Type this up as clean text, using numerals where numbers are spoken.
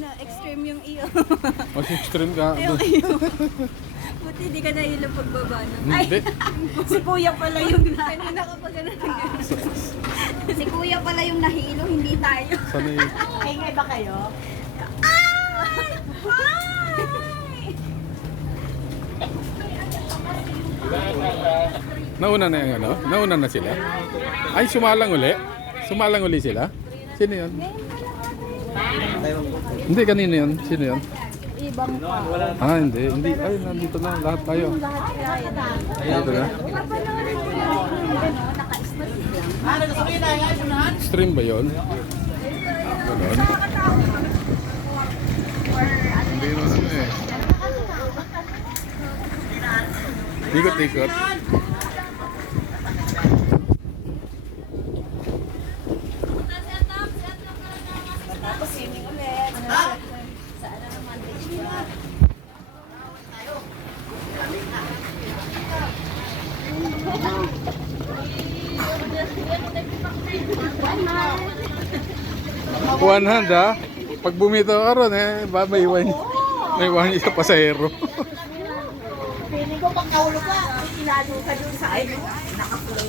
ano, extreme yung iyo. Mas extreme ka. Yung iyo. Buti di ka nahilo pagbaba nun. Ay, Hindi. si kuya pala yung kanina ka pa ganun. Si kuya pala yung nahilo, hindi tayo. Sanay. Ingay ba kayo? Nauna na yung ano? Nauna na sila? Ay, sumalang uli? Sumalang uli sila? Sino yun? Hindi, kanino yun? Sino yun? Ibang pa. Ah, hindi. Hindi. Ay, nandito na. Lahat tayo. Nandito na. Stream ba yun? Ganon. Hindi naman ano eh. Ikot-ikot. Tapos swimming ulit. Saan na naman? One hand ha. Pag bumito ka ron eh, may iwan sa pasahero. Feeling ko pag nahulog ka, inalo ka dun sa ano, nakapulot.